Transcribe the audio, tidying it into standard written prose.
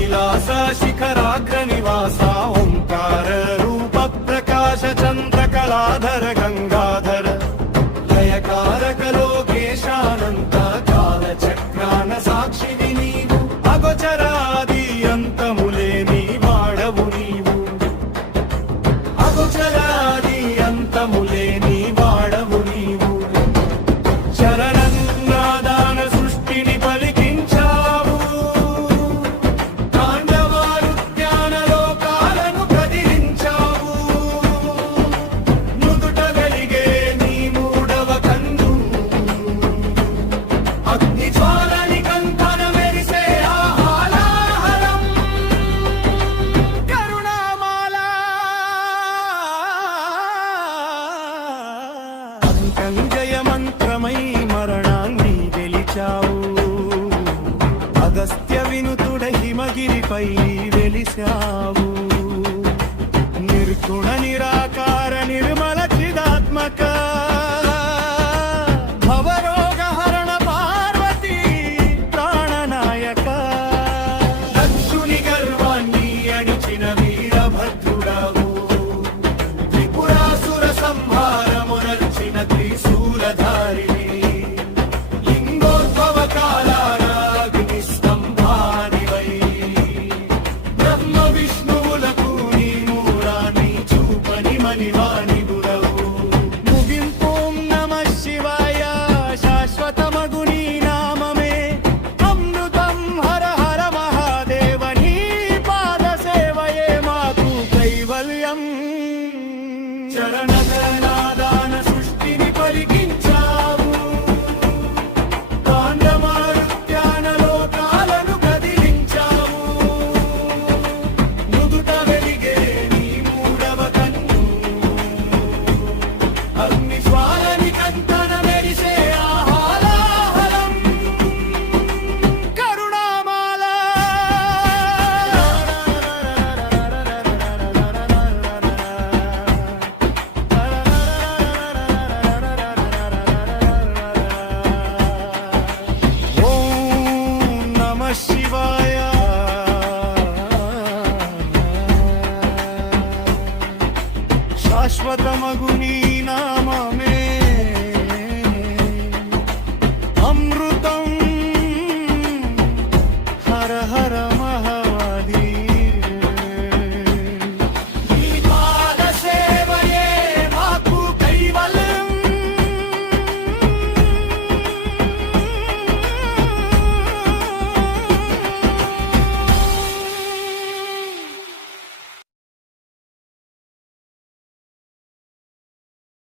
कैलास शिखराग्र निवासा ओंकार रूप प्रकाश चंद्र कलाधर गंगाधर लयकारक लोकेशानंत काल चक्रान साक्षि नीवु अगोचरादि अंतमुले नी वाडवु नीवु अगोचरादि अंतमुले नी वाडवु नीवु चरणनादान सृष्टिनि पलिकिंचावु तांडवानुद्यान लोकाలను కదిలించావు నుదుట వెలిగే నీ మూడవ కన్ను అగ్ని జ్వాలని కంకణ మెరిసే ఆహాలాహలం కరుణామాల అంకంజయ మంత్రమై మరణాన్ని గెలిచావు అగస్త్య వినుతుడ హిమగిరిపై వెలిశావు నిర్గుణ నిరాకార నిర్మల చిదాత్మక భవరోగహరణ పార్వతీ ప్రాణనాయక దక్షుని గర్వాన్ని అణిచిన వీరభద్రుడవు త్రిపురాసుర సంహారమునర్చిన త్రిశూలధారిణి లింగోద్భవ కాలాన అగ్ని స్తంభానివై బ్రహ్మ విష్ణువులకు నీ మూలాన్ని చూపని మణివాణి గురవు ముగింపు నమ శివాయ శాశ్వతమగు నీ నామమే అమృతం హర హర మహాదేవ నీ పాద సేవయే మాకు కైవల్యం చరణనాదాన సృష్టిని పలికించావు తాండవానుద్యాన లోకాలను కదిలించావు నుదుట వెలిగే నీ మూడవ కన్ను అగ్ని జ్వాలని కంకణ మెరిసే ఆహాలాహలం కరుణామాల ఓం నమః శివాయ శాశ్వతమగు